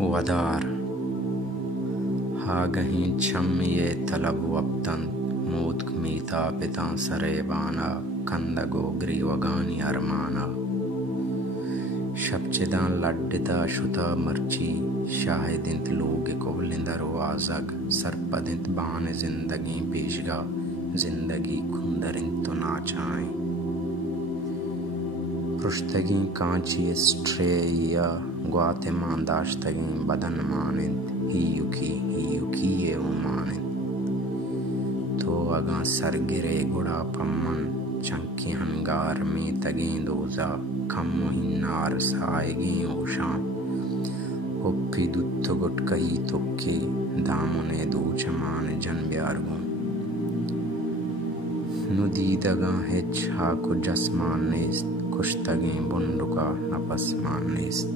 वदार हागहीं छम ये तलब वक्तन मूत मीता पिता सरेबाना कंदगो ग्रीवगानी अरमाना शब्चिदान लड्डिता शुता मर्ची शाहिदिंत लोग कोवलिंदर वाजग सरपदिंत बान जिंदगी पेशगा जिंदगी खुंदरिंत तो नाचाएं पृष्ठगी कांची स्ट्रेया ग्वाते मांदाश्तगी बदन मानिंत ही युकी ये उमानिंत तो अगा सरगिरे गुड़ा पम्मन चंकी हंगार में तगी दोजा कम्मो हिन्नार साएगी ओशां ओप्पी दुत्तो गुटकही तुक्की दामुने दूचमान जन ब्यारगों नुदीदगा हेच हाकु जस्मान नेस्त कुश्तगी बुंडुका नपस मान नेस्त